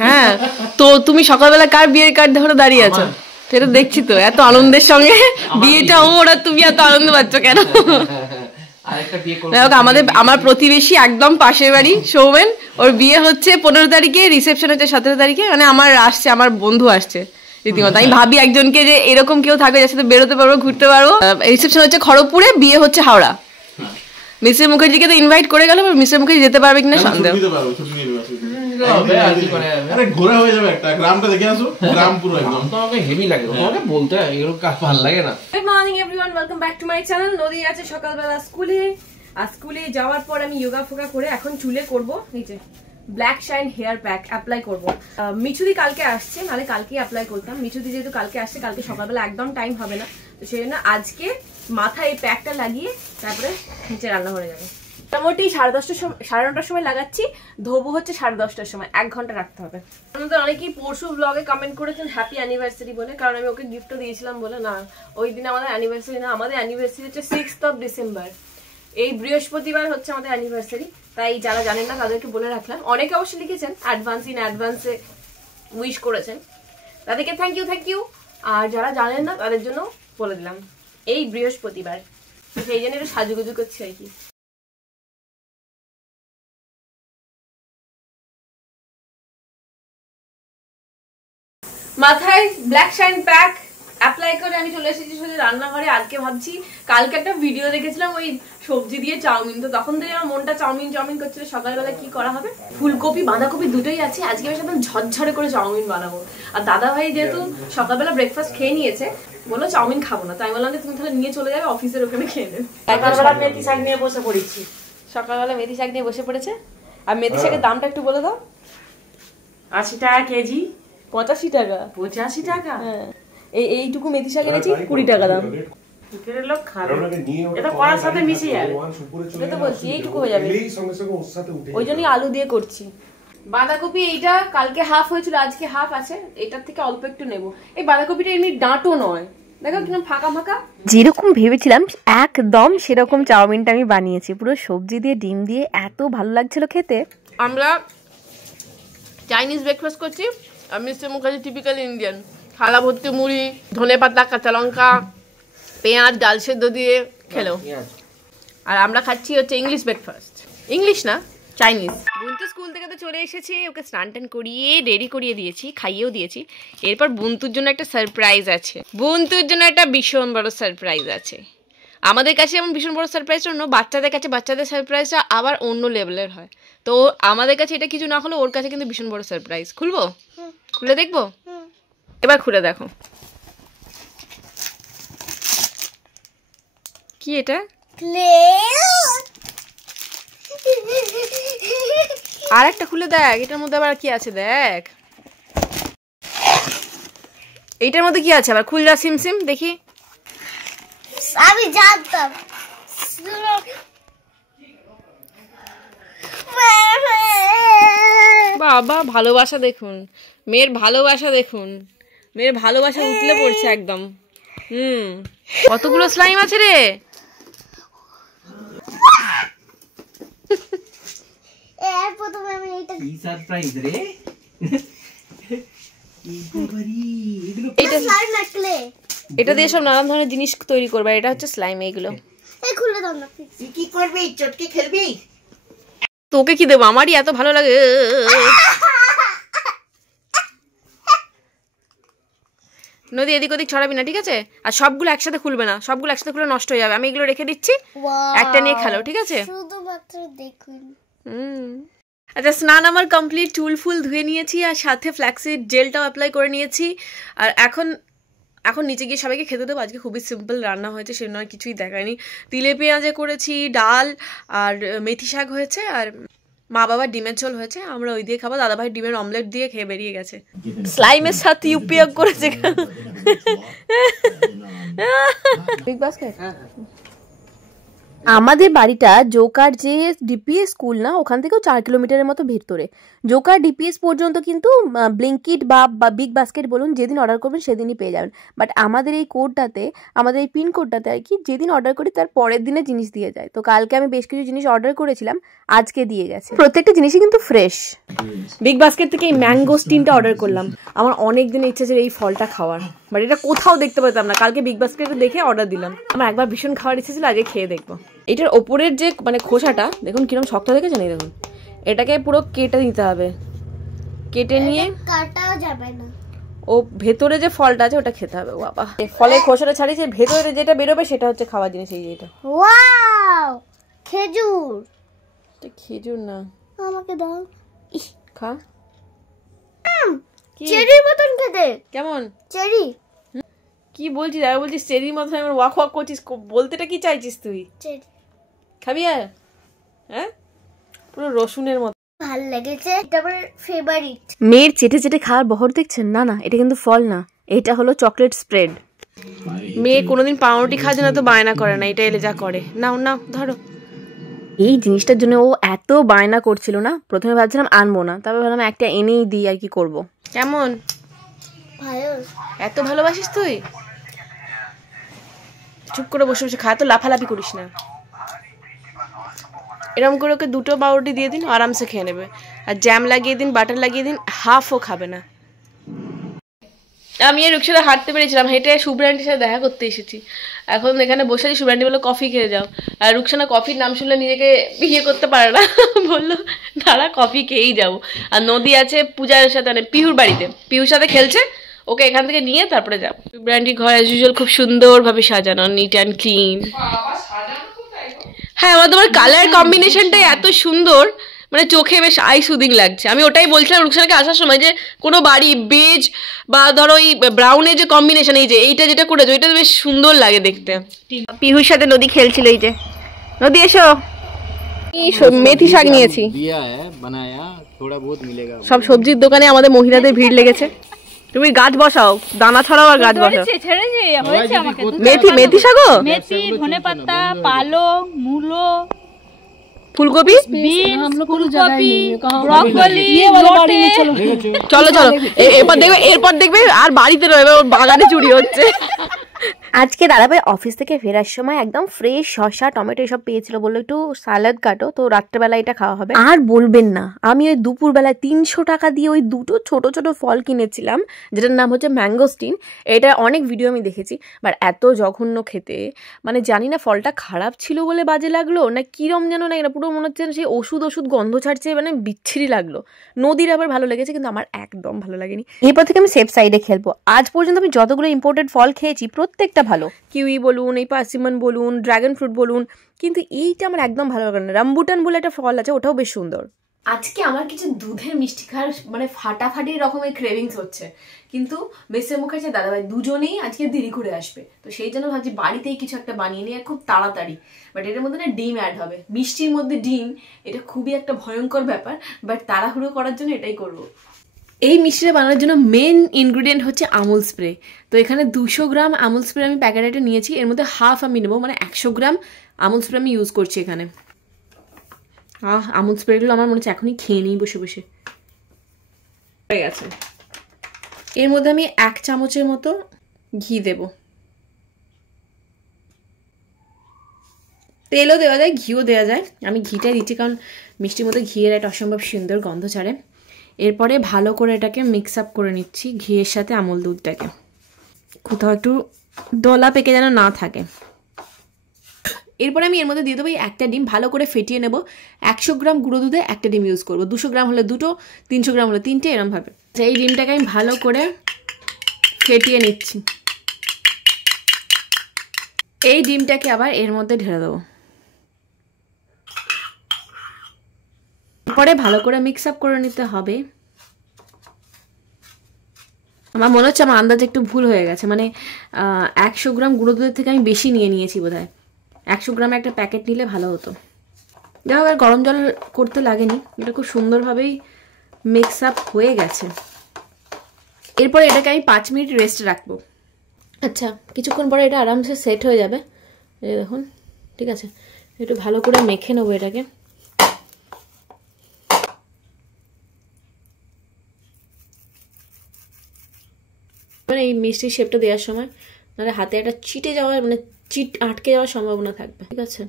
হ্যাঁ, তো তুমি সকালবেলা কার বিয়ের কার্ড ধরে দাঁড়িয়ে আছো? সেটা দেখছি তো, এত আনন্দের সঙ্গে বিয়েটা ওর, আর তুমি এত আনন্দ পাচ্ছ কেন? আমার প্রতিবেশী একদম পাশের বাড়ি সৌমেন, ওর বিয়ে হচ্ছে 15 তারিখে, রিসেপশন হচ্ছে 17 তারিখে। মানে আমার বন্ধু আসছে রীতিমতো। আমি ভাবি একজনকে যে এরকম কেউ থাকবে যার সাথে বেরোতে পারবো, ঘুরতে পারবো। রিসেপশন হচ্ছে খড়গপুরে, বিয়ে হচ্ছে হাওড়া। মিস্টার মুখার্জিকে তো ইনভাইট করে গেল, মিস্টার মুখার্জি যেতে পারবে কিনা সন্দেহ। সকালবেলা স্কুলে যাওয়ার পর আমি যোগা ফোগা করে এখন চুলে করবো নিচে black shine hair pack apply করবো। মিছুদি কালকে আসছে, নাহলে কালকেই অ্যাপ্লাই করতাম। মিছুদি যেহেতু কালকে আসছে, কালকে সকালবেলা একদম টাইম হবে না, তো সেই জন্য আজকে মাথায় এই প্যাকটা লাগিয়ে তারপরে নিচে রান্না করে যাবে। মোটামুটি 9:30টার সময় লাগাচ্ছি, ধোবো হচ্ছে 10:30টার সময়, 1 ঘন্টা রাখতে হবে। আমাদের অনেকেই পরশু ব্লগে কমেন্ট করেছেন হ্যাপি অ্যানিভার্সারি বলে, কারণ আমি ওকে গিফটও দিয়েছিলাম বলে। না, ওই দিন আমাদের অ্যানিভার্সারি না, আমাদের অ্যানিভার্সারি হচ্ছে 6th ডিসেম্বর। এই বৃহস্পতিবার হচ্ছে আমাদের অ্যানিভার্সারি, তাই যারা জানেন না তাদেরকে বলে রাখলাম। অনেকে অবশ্যই লিখেছেন অ্যাডভান্সে উইশ করেছেন, তাদেরকে থ্যাংক ইউ। আর যারা জানেন না তাদের জন্য বলে দিলাম এই বৃহস্পতিবার, সেই জন্য একটু সাজুগুজু করছি আর কি। মাথায় ব্ল্যাক শাইন প্যাক অ্যাপ্লাই করে আমি চলে এসেছি শুধু রান্নাঘরে। আজকে ভাবছি, কালকে একটা ভিডিও দেখেছিলাম ওই সবজি দিয়ে চাউমিন, তো তখন থেকে আমার মনটা চাউমিন করছিল সকালবেলা কি করা হবে। ফুলকপি বাঁধাকপি দুটোই আছে, আজকে আমি একদম ঝরঝরে করে চাউমিন বানাবো। আর দাদা ভাই যেহেতু সকালবেলা ব্রেকফাস্ট খেয়ে নিয়েছে, বললো চাউমিন খাবো না, তাই বললাম তুমি তাহলে নিয়ে চলে যাবে অফিসের ওখানে খেয়ে নেবে। সকালবেলা মেথি শাক নিয়ে বসে পড়েছি, আর মেথি শাকের দামটা একটু বলে দাও। 80 টাকা কেজি। 85 টাকা? 85 টাকা? হ্যাঁ, এইটুকু মেথি শাক এনেছি 20 টাকা দাম। লোক খাবে, এটা করার সাথে মিশে যাবে, তো বলছি এইটুকু হয়ে যাবে, ওই জন্যই আলু দিয়ে করছি। বাঁধাকপি এইটা কালকে হাফ হয়েছিল, আজকে হাফ আছে, এটার থেকে অল্প একটু নেব। এই বাঁধাকপিটা এমনি ডাঁটও নয়, দেখো কিরকম ফাঁকা ফাঁকা। যেরকম ভেবেছিলাম একদম সেরকম চাউমিনটা আমি বানিয়েছি, পুরো সবজি দিয়ে ডিম দিয়ে, এত ভালো লাগছিল খেতে। আমরা চাইনিজ ব্রেকফাস্ট করছি, আর মিস্টার মুখার্জি টিপিক্যাল ইন্ডিয়ান, থালা ভর্তি মুড়ি, ধনে পাতা, কাঁচা লঙ্কা, পেঁয়াজ, ডাল সেদ্ধ দিয়ে খেলো। আর আমরা খাচ্ছি হচ্ছে ইংলিশ ব্রেকফাস্ট, ইংলিশ না চাইনিজ। বুন্তু স্কুল থেকে তো চলে এসেছে, ওকে স্নান টান করিয়ে রেডি করিয়ে দিয়েছি, খাইয়েও দিয়েছি। এরপর বুন্তুর জন্য একটা সারপ্রাইজ আছে, বুন্তুর জন্য একটা ভীষণ বড় সারপ্রাইজ আছে। আমাদের কাছে যেমন ভীষণ বড় সারপ্রাইজ অন্য, বাচ্চাদের কাছে বাচ্চাদের সারপ্রাইজটা আবার অন্য লেভেলের হয়। তো আমাদের কাছে এটা কিছু না হলে ওর কাছে কিন্তু ভীষণ বড় সারপ্রাইজ। খুলবো? খুলে দেখবো? এবার খুলে দেখো কি এটা। আর একটা খুলে দেখ, এটার মধ্যে আবার কি আছে দেখ। এইটার মধ্যে কি আছে আবার, খুল যা সিম দেখি। আমি জানতাম। বাবা ভালোবাসা দেখুন, মেয়ের ভালোবাসা দেখুন, মেয়ের ভালোবাসা উতলে পড়ছে একদম। কতগুলো স্লাইম আছে রে। এটা দিয়ে সব নানান ধরনের জিনিস তৈরি করবে, এটা হচ্ছে স্লাইম। এইগুলো কি করবি, চটকে খেলবি? তোকে কি দেবো, আমারই এত ভালো লাগে। নদী এদিক ওদিক ছড়াবি না, ঠিক আছে? আর সবগুলো একসাথে খুলবে না, সবগুলো একসাথে খুলে নষ্ট হয়ে যাবে। আমি এগুলো রেখে দিচ্ছি, একটা নিয়ে খেলো, ঠিক আছে? শুধুমাত্র দেখুন। আচ্ছা, স্নান আমার কমপ্লিট, চুল ফুল ধুয়ে নিয়েছি, আর সাথে ফ্ল্যাক্সিড জেলটাও অ্যাপ্লাই করে নিয়েছি। আর এখন নিচে গিয়ে সবাইকে খেতে দেবো। আজকে খুবই সিম্পল রান্না হয়েছে, সেজন্য আর কিছুই দেখায়নি। তিলে পেঁয়াজে করেছি, ডাল আর মেথি শাক হয়েছে, আর মা বাবার ডিমের ঝোল হয়েছে, আমরা ওই দিয়ে খাবো। দাদাভাই ডিমের অমলেট দিয়ে খেয়ে বেরিয়ে গেছে। স্লাইমের সাথে উপয়োগ করেছে। বিগ বাস্কেট আমাদের বাড়িটা জোকার যে ডিপিএস স্কুল না, ওখান থেকেও 4 কিলোমিটারের মতো ভেতরে। জোকার ডিপিএস পর্যন্ত কিন্তু ব্লিঙ্কিট বা বিগ বাস্কেট বলুন, যেদিন অর্ডার করবেন সেদিনই পেয়ে যাবেন। বাট আমাদের এই কোডটাতে, আমাদের এই পিন কোডটাতে আর কি, যেদিন অর্ডার করি তার পরের দিনে জিনিস দিয়ে যায়। তো কালকে আমি বেশ কিছু জিনিস অর্ডার করেছিলাম, আজকে দিয়ে গেছে। প্রত্যেকটা জিনিসই কিন্তু ফ্রেশ। বিগ বাস্কেট থেকে এই ম্যাঙ্গো স্টিনটা অর্ডার করলাম। আমার অনেক দিনের ইচ্ছা ছিল এই ফলটা খাওয়ার, বাট এটা কোথাও দেখতে পেতাম না। কালকে বিগ বাস্কেটে দেখে অর্ডার দিলাম। আমার একবার ভীষণ খাওয়ার ইচ্ছা ছিল, আজকে খেয়ে দেখবো। এটার ওপরের যে মানে খোসাটা দেখুন কিরকম শক্ত দেখেছেন, এই দেখুন। এটাকে পুরো কেটে নিতে হবে, কেটে নিয়ে কাটাও যাবে না। ও ভেতরে যে ফলটা আছে ওটা খেতে হবে। বাবা, ফলের খোসাটা ছাড়িয়ে ভেতরে যেটা বেরোবে সেটা হচ্ছে খাওয়ার জিনিস। এই এটা ওয়াও, খেজুর। এটা খেজুর না, আমাকে দাও। খা। চেরির মতন খেতে। কেমন চেরি? কি বলছিস? আর বলছিস চেরির মতন, আমার ওয়াক ওয়াক করছিস। বলতেটা কি চাইছিস তুই? চেরি খাবি? আর হ্যাঁ, পুরো রসুনের মতো ভাল লেগেছে। এটা আমার ফেভারিট। মেয়ের চেটে চেটে খাওয়ার বহর দেখছেন? না না, এটা কিন্তু ফল না, এটা হলো চকলেট স্প্রেড। মেয়ে কোনোদিন পাউরুটি খাওয়ার জন্য তো বায়না করে না, এটা এলে যা করে। নাও নাও ধরো। এই জিনিসটার জন্য ও এত বায়না করছিল না, প্রথমে ভাবছিলাম আনবো না, তারপর ভাবলাম একটা এনেই দিই, আর কি করবো। কেমন? ভালো। এত ভালোবাসিস তুই? চুপ করে বসে বসে খা, তো লাফালাফি করিস না। এরকম করে ওকে 2টো পাউরুটি দিয়ে দিন, আরামসে খেয়ে নেবে। আর জ্যাম লাগিয়ে দিন, বাটার লাগিয়ে দিন, হাফও খাবে না। আমি এই রুকসাদা হাঁটতে পেরেছিলাম, হেঁটে শুভ্রান্টির সাথে দেখা করতে এসেছি। এখন এখানে বসে আছি, শুভ্রান্টি বললো কফি খেয়ে যাও। আর রুকসানা কফির নাম শুনলে নিজেকে বিয়ে করতে পারে না, বললো দাঁড়া কফি খেয়েই যাবো। আর নদী আছে পূজার সাথে, মানে পিহুর বাড়িতে, পিহুর সাথে খেলছে, ওকে এখান থেকে নিয়ে তারপরে যাবো। শুভ্রান্টির ঘর অ্যাজ ইউজুয়াল খুব সুন্দরভাবে সাজানো, নিট অ্যান্ড ক্লিন। হ্যাঁ, আমার তোমার কালার কম্বিনেশনটাই এত সুন্দর, মানে চোখে বেশ আই সুদিং লাগছে। আমি ওটাই বলছিলাম রুকসানাকে আসার সময়, যে কোনো বাড়ি বেজ বা ধরো এই ব্রাউনের যে কম্বিনেশন, এই যে এইটা যেটা করেছো, এটা বেশ সুন্দর লাগে দেখতে। পিহুর সাথে নদী খেলছিল। এই যে নদী, এসো। মেথি শাক নিয়েছি, সব সবজির দোকানে আমাদের মহিলাদের ভিড় লেগেছে। তুমি গাছ বসাও, দানা ছড়াও আর গাছ বসাও। মেথি, মেথি শাক, মেথি, ধনেপাতা, পালং, মূলো, ফুলকপি, বিনস, ফুলকপি, ব্রকলি, লোটে। চলো চলো, এরপর দেখবে আর বাড়িতে রয়েবে, ওর বাগানে চুরি হচ্ছে। আজকে দাদাভাই অফিস থেকে ফেরার সময় একদম ফ্রেশ শসা টমেটো এসব পেয়েছিল, বললো একটু সালাদ কাটো, তো রাত্রেবেলা এটা খাওয়া হবে। আর বলবেন না, আমি ওই দুপুরবেলায় 300 টাকা দিয়ে ওই 2টো ছোট ছোট ফল কিনেছিলাম, যেটার নাম হচ্ছে ম্যাঙ্গোস্টিন। এটা অনেক ভিডিও আমি দেখেছি, বাট এত জঘন্য খেতে, মানে জানি না ফলটা খারাপ ছিল বলে বাজে লাগলো না কিরম যেন, না এটা পুরো মনে হচ্ছে সেই ওষুধ গন্ধ ছাড়ছে, মানে বিচ্ছিরি লাগলো। নদীর আবার ভালো লেগেছে, কিন্তু আমার একদম ভালো লাগেনি। এরপর থেকে আমি সেফ সাইডে খেলবো। আজ পর্যন্ত আমি যতগুলো ইম্পোর্টেড ফল খেয়েছি প্রত্যেকটা ভালো, কিউই বলুন, এই পার্সিমন বলুন, ড্রাগন ফ্রুট বলুন, কিন্তু এইটা আমার একদম ভালো লাগে না। রামবুটান বলে একটা ফল আছে, ওটাও বেশ সুন্দর। আজকে আমার কিছু দুধের মিষ্টি খাওয়ার মানে ফাটাফাটি রকমের ক্রেভিংস হচ্ছে, কিন্তু মেসে মুখার্জি দাদাভাই দুজনেই আজকে দেরি করে আসবে, তো সেই জন্য ভাবছি বাড়িতেই কিছু একটা বানিয়ে নিয়ে খুব তাড়াতাড়ি। বাট এটার মধ্যে না ডিম অ্যাড হবে, মিষ্টির মধ্যে ডিম, এটা খুবই একটা ভয়ঙ্কর ব্যাপার, বাট তাড়াহুড়ো করার জন্য এটাই করবো। এই মিষ্টিটা বানানোর জন্য মেন ইনগ্রিডিয়েন্ট হচ্ছে আমুল স্প্রে। তো এখানে 200 গ্রাম আমুল স্প্রে আমি প্যাকেটে নিয়েছি, এর মধ্যে হাফ আমি নেবো, মানে 100 গ্রাম আমুল স্প্রে আমি ইউজ করছি এখানে। আমুল স্প্রেগুলো আমার মনে হচ্ছে এখনই খেয়ে নিই বসে বসে। হয়ে গেছে। এর মধ্যে আমি 1 চামচের মতো ঘি দেব, তেলও দেওয়া যায়, ঘিও দেওয়া যায়। আমি ঘিটাই দিচ্ছি কারণ মিষ্টির মধ্যে ঘিয়ের একটা অসম্ভব সুন্দর গন্ধ ছাড়ে। এরপরে ভালো করে এটাকে মিক্স আপ করে নিচ্ছি ঘিয়ের সাথে আমুল দুধটাকে, কোথাও একটু দলা পেকে যেন না থাকে। এরপরে আমি এর মধ্যে দিয়ে দেবো একটা ডিম, ভালো করে ফেটিয়ে নেব। 100 গ্রাম গুঁড়ো দুধে একটা ডিম ইউজ করবো, 200 গ্রাম হলে 2টো, 300 গ্রাম হলে 3টে, এরমভাবে। এই ডিমটাকে আমি ভালো করে ফেটিয়ে নিচ্ছি। এই ডিমটাকে আবার এর মধ্যে ঢেলে দেবো, পরে ভালো করে মিক্স আপ করে নিতে হবে। আমার মনে হচ্ছে আমার আন্দাজে একটু ভুল হয়ে গেছে, মানে 100 গ্রাম গুঁড়ো দুধের থেকে আমি বেশি নিয়ে নিয়েছি বোধহয়। 100 গ্রামের একটা প্যাকেট নিলে ভালো হতো। যাই হোক, আর গরম জল করতে লাগেনি, এটা খুব সুন্দরভাবেই মিক্স আপ হয়ে গেছে। এরপর এটাকে আমি 5 মিনিট রেস্ট রাখবো। আচ্ছা, কিছুক্ষণ পরে এটা আরামসে সেট হয়ে যাবে, এই দেখুন। ঠিক আছে, একটু ভালো করে মেখে নেবো এটাকে। মানে এই মিষ্টির শেপটা দেওয়ার সময় নাহলে হাতে একটা চিটে যাওয়ার মানে আটকে যাওয়ার সম্ভাবনা থাকবে, ঠিক আছে?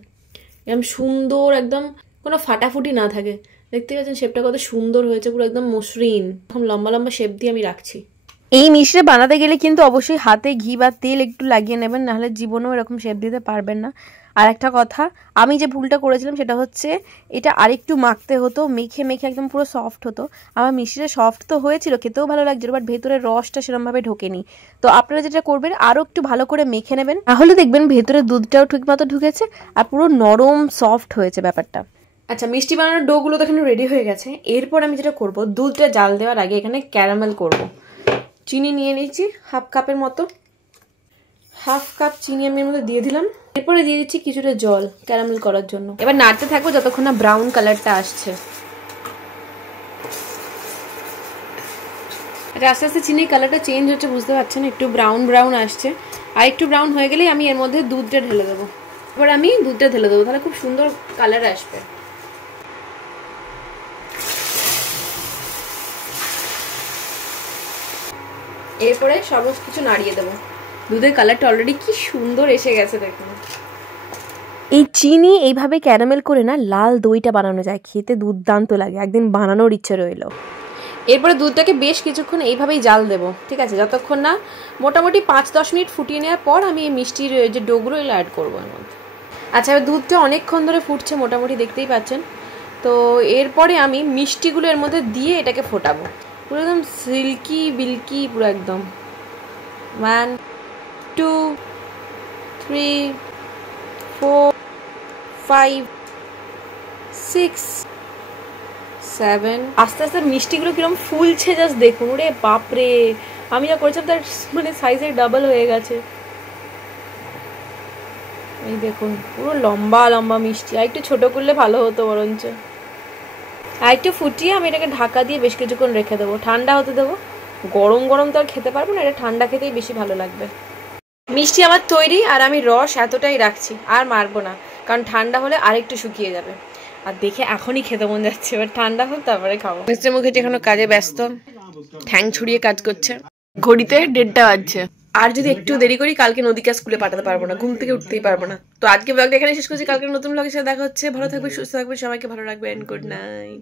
এরকম সুন্দর একদম কোনো ফাটাফুটি না থাকে। দেখতে পাচ্ছেন শেপটা কত সুন্দর হয়েছে, পুরো একদম মসৃণ। এখন লম্বা লম্বা শেপ দিয়ে আমি রাখছি। এই মিষ্টিটা বানাতে গেলে কিন্তু অবশ্যই হাতে ঘি বা তেল একটু লাগিয়ে নেবেন, নাহলে জীবনেও এরকম শেপ দিতে পারবেন না। আর একটা কথা, আমি যে ভুলটা করেছিলাম সেটা হচ্ছে এটা আরেকটু মাখতে হতো, মেখে মেখে একদম পুরো সফট হতো। আমার মিষ্টিটা সফট তো হয়েছিল, খেতেও ভালো লাগছিল, বাট ভেতরের রসটা সেরকমভাবে ঢোকেনি। তো আপনারা যেটা করবেন আরও একটু ভালো করে মেখে নেবেন, তাহলে দেখবেন ভেতরে দুধটাও ঠিক মতো ঢুকেছে আর পুরো নরম সফট হয়েছে ব্যাপারটা। আচ্ছা, মিষ্টি বানানোর ডোগুলো তো এখানে রেডি হয়ে গেছে। এরপর আমি যেটা করব, দুধটা জাল দেওয়ার আগে এখানে ক্যারামেল করব। চিনি নিয়ে নিয়েছি হাফ কাপের মতো, হাফ কাপ চিনি আমি এর মধ্যে দিয়ে দিলাম। এরপরে দিয়ে দিচ্ছি কিছুটা জল ক্যারামেল করার জন্য। এবার নাড়তে থাকবো যতক্ষণ না ব্রাউন কালারটা আসছে। আস্তে আস্তে চিনির কালারটা চেঞ্জ হচ্ছে, বুঝতে পারছেন? একটু ব্রাউন ব্রাউন আসছে। আর একটু ব্রাউন হয়ে গেলেই আমি এর মধ্যে দুধটা ঢেলে দেবো। এবার আমি দুধটা ঢেলে দেবো, তাহলে খুব সুন্দর কালার আসবে। এরপরে সমস্ত কিছু নাড়িয়ে দেবো। দুধের কালারটা অলরেডি কি সুন্দর এসে গেছে দেখুন। এই চিনি এইভাবে ক্যারামেল করে না লাল দইটা বানানো যায়, খেতে দুর্দান্ত লাগে। একদিন বানানোর ইচ্ছে রইল। এরপরে দুধটাকে বেশ কিছুক্ষণ এইভাবেই জাল দেবো, ঠিক আছে? যতক্ষণ না মোটামুটি 5-10 মিনিট ফুটিয়ে নেওয়ার পর আমি এই মিষ্টির যে ডোগুলো এগুলো অ্যাড করবো এর মধ্যে। আচ্ছা, এবার দুধটা অনেকক্ষণ ধরে ফুটছে মোটামুটি, দেখতেই পাচ্ছেন। তো এরপরে আমি মিষ্টিগুলো এর মধ্যে দিয়ে এটাকে ফোটাবো, পুরো একদম সিল্কি বিল্কি পুরো একদম। 1 2 3 4 5 6 7। আস্তে আস্তে মিষ্টিগুলো কিরকম ফুলছে জাস্ট দেখুন। ওরে বাপরে, আমি যা করেছিলাম তার মানে সাইজের ডাবল হয়ে গেছে। এই দেখুন পুরো লম্বা লম্বা মিষ্টি। আর একটু ছোট করলে ভালো হতো বরঞ্চ। আর একটু ফুটিয়ে আমি এটাকে ঢাকা দিয়ে বেশ কিছুক্ষণ রেখে দেবো, ঠান্ডা হতে দেবো। গরম গরম তো আর খেতে পারবো না, এটা ঠান্ডা খেতেই বেশি ভালো লাগবে। মিষ্টি আমার তৈরি, আর আমি রস এতটাই রাখছি, আর মারবো না, কারণ ঠান্ডা হলে আরেকটু শুকিয়ে যাবে। আর দেখে এখনই খেতে মন যাচ্ছে, এবার ঠান্ডা হোক তারপরে খাবো। মিষ্টি মুখে যেখানে কাজে ব্যস্ত, ঠ্যাং ছড়িয়ে কাজ করছে। ঘড়িতে 1:30 বাজছে। আর যদি একটু দেরি করি কালকে নদীকে স্কুলে পাঠাতে পারবো না, ঘুম থেকে উঠতেই পারবো না। তো আজকে ব্লগটা এখানে শেষ করছি, কালকে নতুন ব্লগের সাথে দেখা হচ্ছে। ভালো থাকবে, সুস্থ থাকবে, সবাইকে ভালো রাখবে, এন্ড গুড নাইট।